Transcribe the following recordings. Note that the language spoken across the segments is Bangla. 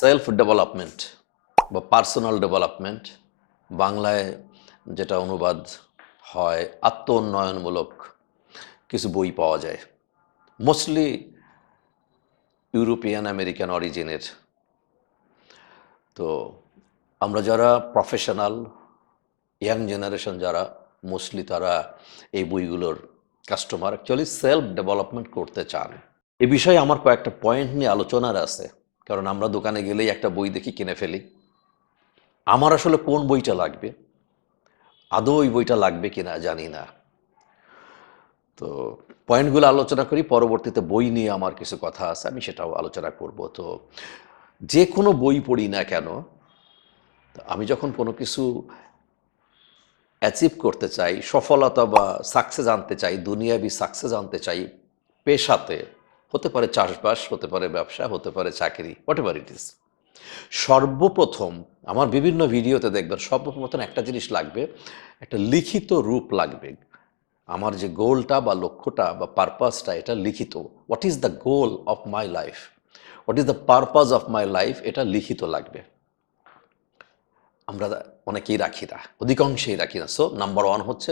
সেলফ ডেভেলপমেন্ট বা পার্সোনাল ডেভেলপমেন্ট, বাংলায় যেটা অনুবাদ হয় আত্ম উন্নয়নমূলক কিছু বই পাওয়া যায়, মোস্টলি ইউরোপিয়ান আমেরিকান অরিজিনের। তো আমরা যারা প্রফেশনাল ইয়াং জেনারেশন যারা, মোস্টলি তারা এই বইগুলোর কাস্টমার, অ্যাকচুয়ালি সেলফ ডেভেলপমেন্ট করতে চান। এ বিষয়ে আমার কয়েকটা পয়েন্ট নিয়ে আলোচনার আছে, কারণ আমরা দোকানে গেলেই একটা বই দেখি কিনে ফেলি। আমার আসলে কোন বইটা লাগবে, আদৌ ওই বইটা লাগবে কিনা জানি না। তো পয়েন্টগুলো আলোচনা করি, পরবর্তীতে বই নিয়ে আমার কিছু কথা আছে, আমি সেটাও আলোচনা করব। তো যে কোনো বই পড়ি না কেন, আমি যখন কোনো কিছু অ্যাচিভ করতে চাই, সফলতা বা সাকসেস আনতে চাই, দুনিয়াবি সাকসেস আনতে চাই পেশাতে, হতে পারে চাষবাস, হতে পারে ব্যবসা, হতে পারে চাকরি, হোয়াট এভার ইট ইজ, সর্বপ্রথম আমার বিভিন্ন ভিডিওতে দেখবেন সর্বপ্রথম একটা জিনিস লাগবে, একটা লিখিত রূপ লাগবে। আমার যে গোলটা বা লক্ষ্যটা বা পারপাসটা, এটা লিখিত। What is the goal of my life, what is the purpose of my life, এটা লিখিত লাগবে। আমরা অনেকেই রাখি না, অধিকাংশেই রাখি না। সো নাম্বার ওয়ান হচ্ছে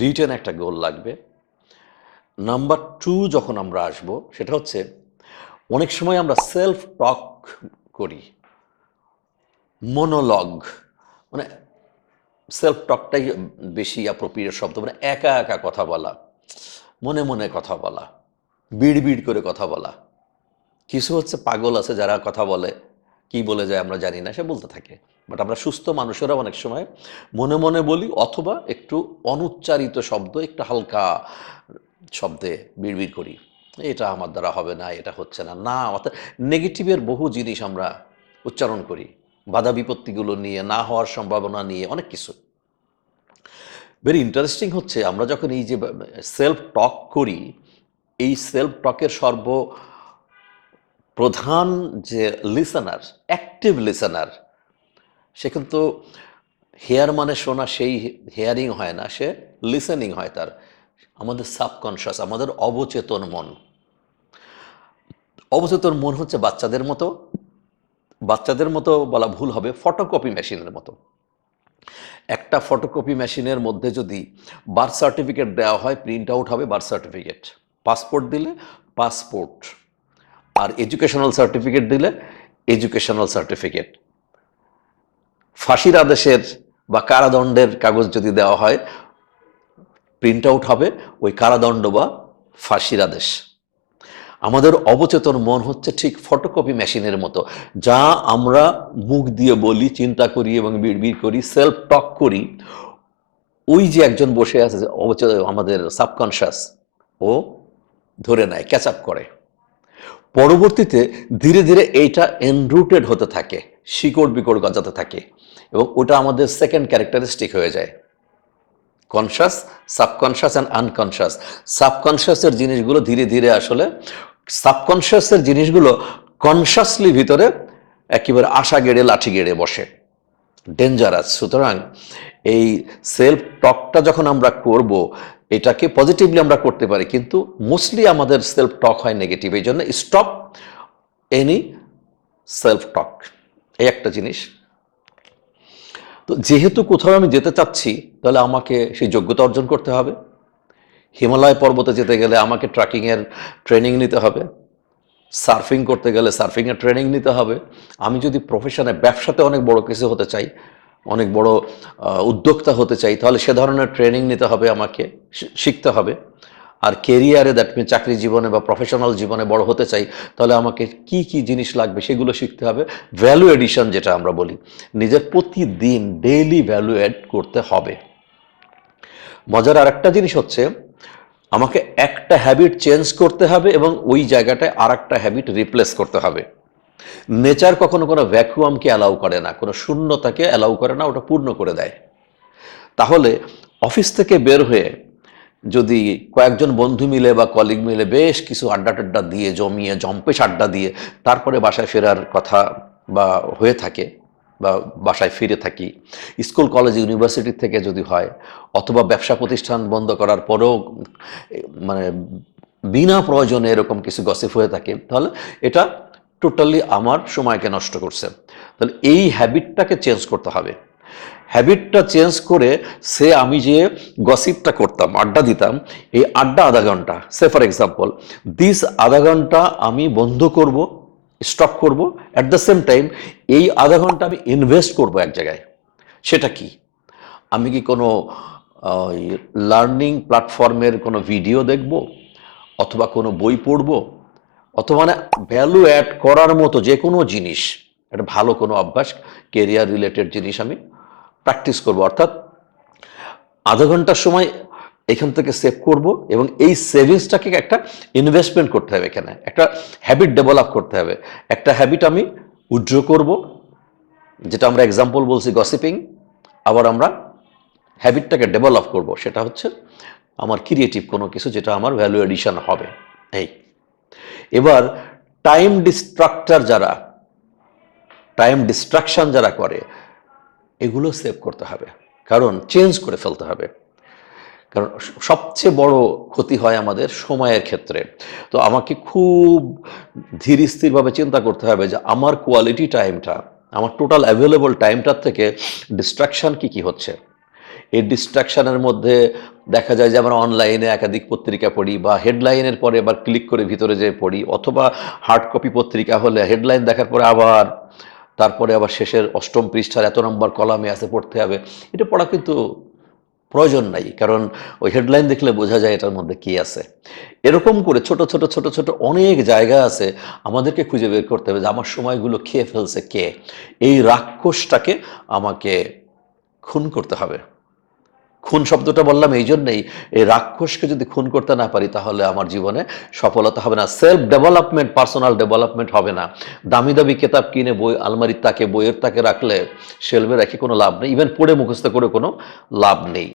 রিটেন একটা গোল লাগবে। নাম্বার টু যখন আমরা আসব, সেটা হচ্ছে অনেক সময় আমরা সেলফ টক করি, মোনোলগ, মানে সেলফ টকটাই বেশি অ্যাপ্রোপ্রিয়েট শব্দ, মানে একা একা কথা বলা, মনে মনে কথা বলা, বিড় বিড় করে কথা বলা। কিছু হচ্ছে পাগল আছে যারা কথা বলে, কি বলে যায় আমরা জানি না, সে বলতে থাকে। বাট আমরা সুস্থ মানুষেরা অনেক সময় মনে মনে বলি, অথবা একটু অনুচ্চারিত শব্দ, একটু হালকা শব্দে বিড়বিড় করি, এটা আমার দ্বারা হবে না, এটা হচ্ছে না, না অর্থাৎ নেগেটিভের বহু জিনিস আমরা উচ্চারণ করি, বাধা বিপত্তিগুলো নিয়ে, না হওয়ার সম্ভাবনা নিয়ে, অনেক কিছু। ভেরি ইন্টারেস্টিং হচ্ছে, আমরা যখন এই যে সেলফ টক করি, এই সেলফ টকের প্রধান যে লিসেনার, অ্যাক্টিভ লিসেনার, সে কিন্তু হেয়ার মানে শোনা, সেই হেয়ারিং হয় না, সে লিসেনিং হয় তার। আমাদের সাবকনশাস, আমাদের অবচেতন মন। অবচেতন মন হচ্ছে বাচ্চাদের মতো, বাচ্চাদের মতো বলা ভুল হবে, ফটোকপি মেশিনের মতো। একটা ফটোকপি মেশিনের মধ্যে যদি বার্থ সার্টিফিকেট দেওয়া হয়, প্রিন্ট আউট হবে বার্থ সার্টিফিকেট, পাসপোর্ট দিলে পাসপোর্ট, আর এডুকেশনাল সার্টিফিকেট দিলে এডুকেশনাল সার্টিফিকেট। ফাঁসির আদেশের বা কারাদণ্ডের কাগজ যদি দেওয়া হয়, প্রিন্ট আউট হবে ওই কারাদণ্ড বা ফাঁসির আদেশ। আমাদের অবচেতন মন হচ্ছে ঠিক ফটোকপি মেশিনের মতো, যা আমরা মুখ দিয়ে বলি, চিন্তা করি এবং বিড়বিড় করি, সেলফ টক করি, ওই যে একজন বসে আছে আমাদের সাবকনশাস, ও ধরে নেয়, ক্যাচ আপ করে। পরবর্তীতে ধীরে ধীরে এইটা এনরুটেড হতে থাকে, শিকড় বিকড় গজাতে থাকে, এবং ওটা আমাদের সেকেন্ড ক্যারেক্টারিস্টিক হয়ে যায়। Conscious, subconscious and unconscious. সাবকনশাসের জিনিসগুলো ধীরে ধীরে আসলে, সাবকনশাসের জিনিসগুলো কনশাসলি ভিতরে একেবারে আশা গেড়ে লাঠি গেড়ে বসে, ডেঞ্জারাস। সুতরাং এই সেলফ টকটা যখন আমরা করব, এটাকে পজিটিভলি আমরা করতে পারি, কিন্তু মোস্টলি আমাদের সেলফ টক হয় নেগেটিভ। এই জন্য স্টপ এনি সেলফ টক, এই একটা জিনিস। তো যেহেতু কোথাও আমি যেতে চাচ্ছি, তাহলে আমাকে সেই যোগ্যতা অর্জন করতে হবে। হিমালয় পর্বতে যেতে গেলে আমাকে ট্রেকিংয়ের ট্রেনিং নিতে হবে, সার্ফিং করতে গেলে সার্ফিংয়ের ট্রেনিং নিতে হবে। আমি যদি প্রফেশনে, ব্যবসাতে অনেক বড় কিছু হতে চাই, অনেক বড় উদ্যোক্তা হতে চাই, তাহলে সে ধরনের ট্রেনিং নিতে হবে, আমাকে শিখতে হবে। আর কেরিয়ারে, দ্যাট মিন চাকরি জীবনে বা প্রফেশনাল জীবনে বড় হতে চাই, তাহলে আমাকে কি কি জিনিস লাগবে সেগুলো শিখতে হবে। ভ্যালু এডিশন যেটা আমরা বলি, নিজের প্রতিদিন ডেইলি ভ্যালু অ্যাড করতে হবে। মজার আরেকটা জিনিস হচ্ছে, আমাকে একটা হ্যাবিট চেঞ্জ করতে হবে এবং ওই জায়গাটায় আর একটা হ্যাবিট রিপ্লেস করতে হবে। নেচার কখনো কোনো ভ্যাকুয়ামকে অ্যালাউ করে না, কোনো শূন্যতাকে অ্যালাউ করে না, ওটা পূর্ণ করে দেয়। তাহলে অফিস থেকে বের হয়ে যদি কয়েকজন বন্ধু মিলে বা কলিগ মিলে বেশ কিছু আড্ডা টাড্ডা দিয়ে, জমিয়ে জম্পেশ আড্ডা দিয়ে তারপরে বাসায় ফেরার কথা বা হয়ে থাকে, বা বাসায় ফিরে থাকি, স্কুল কলেজ ইউনিভার্সিটি থেকে যদি হয়, অথবা ব্যবসা প্রতিষ্ঠান বন্ধ করার পরেও মানে বিনা প্রয়োজনে এরকম কিছু গসিপ হয়ে থাকে, তাহলে এটা টোটালি আমার সময়কে নষ্ট করছে। তাহলে এই হ্যাবিটটাকে চেঞ্জ করতে হবে। হ্যাবিটটা চেঞ্জ করে আমি যে গসিপটা করতাম, আড্ডা দিতাম, এই আড্ডা আধা ঘন্টা, সে ফর এক্সাম্পল দিস আধা ঘন্টা আমি বন্ধ করব, স্টপ করব। অ্যাট দ্য সেম টাইম এই আধা ঘন্টা আমি ইনভেস্ট করব এক জায়গায়। সেটা কি? আমি কি কোনো লার্নিং প্ল্যাটফর্মের কোনো ভিডিও দেখব, অথবা কোনো বই পড়ব, অথবা মানে ভ্যালু অ্যাড করার মতো যে কোনো জিনিস, একটা ভালো কোনো অভ্যাস, কেরিয়ার রিলেটেড জিনিস আমি প্র্যাকটিস করব। অর্থাৎ আধা ঘন্টার সময় এখান থেকে সেভ করব, এবং এই সেভিংসটাকে একটা ইনভেস্টমেন্ট করতে হবে, এখানে একটা হ্যাবিট ডেভেলপ করতে হবে। একটা হ্যাবিট আমি উইথড্র করব, যেটা আমরা এক্সাম্পল বলছি গসিপিং। আবার আমরা হ্যাবিটটাকে ডেভেলপ করব, সেটা হচ্ছে আমার ক্রিয়েটিভ কোনো কিছু, যেটা আমার ভ্যালু এডিশন হবে। এই এবার টাইম ডিস্ট্রাকশন যারা করে, এগুলো সেভ করতে হবে, কারণ চেঞ্জ করে ফেলতে হবে। কারণ সবচেয়ে বড় ক্ষতি হয় আমাদের সময়ের ক্ষেত্রে। তো আমাকে খুব ধীর স্থিরভাবে চিন্তা করতে হবে যে আমার কোয়ালিটি টাইমটা, আমার টোটাল অ্যাভেলেবল টাইমটার থেকে ডিস্ট্রাকশন কি হচ্ছে। এই ডিস্ট্রাকশনের মধ্যে দেখা যায় যে আমরা অনলাইনে একাধিক পত্রিকা পড়ি, বা হেডলাইনের পরে আবার ক্লিক করে ভিতরে যেয়ে পড়ি, অথবা হার্ড কপি পত্রিকা হলে হেডলাইন দেখার পরে তারপরে আবার শেষের ৮ম পৃষ্ঠার এত নম্বর কলামে আছে, পড়তে হবে। এটা পড়া কিন্তু প্রয়োজন নাই, কারণ ওই হেডলাইন দেখলে বোঝা যায় এটার মধ্যে কি আছে। এরকম করে ছোট ছোট ছোট ছোট অনেক জায়গা আছে, আমাদেরকে খুঁজে বের করতে হবে যে আমার সময়গুলো খেয়ে ফেলছে কে। এই রাক্ষসটাকে আমাকে খুন করতে হবে। খুন শব্দটা বললাম এই জন্যেই, এই রাক্ষসকে যদি খুন করতে না পারি, তাহলে আমার জীবনে সফলতা হবে না, সেলফ ডেভেলপমেন্ট, পার্সোনাল ডেভেলপমেন্ট হবে না। দামি দামি কেতাব কিনে বইয়ের তাকে রাখলে শেলফে রেখে কোনো লাভ নেই, ইভেন পড়ে মুখস্থ করে কোনো লাভ নেই।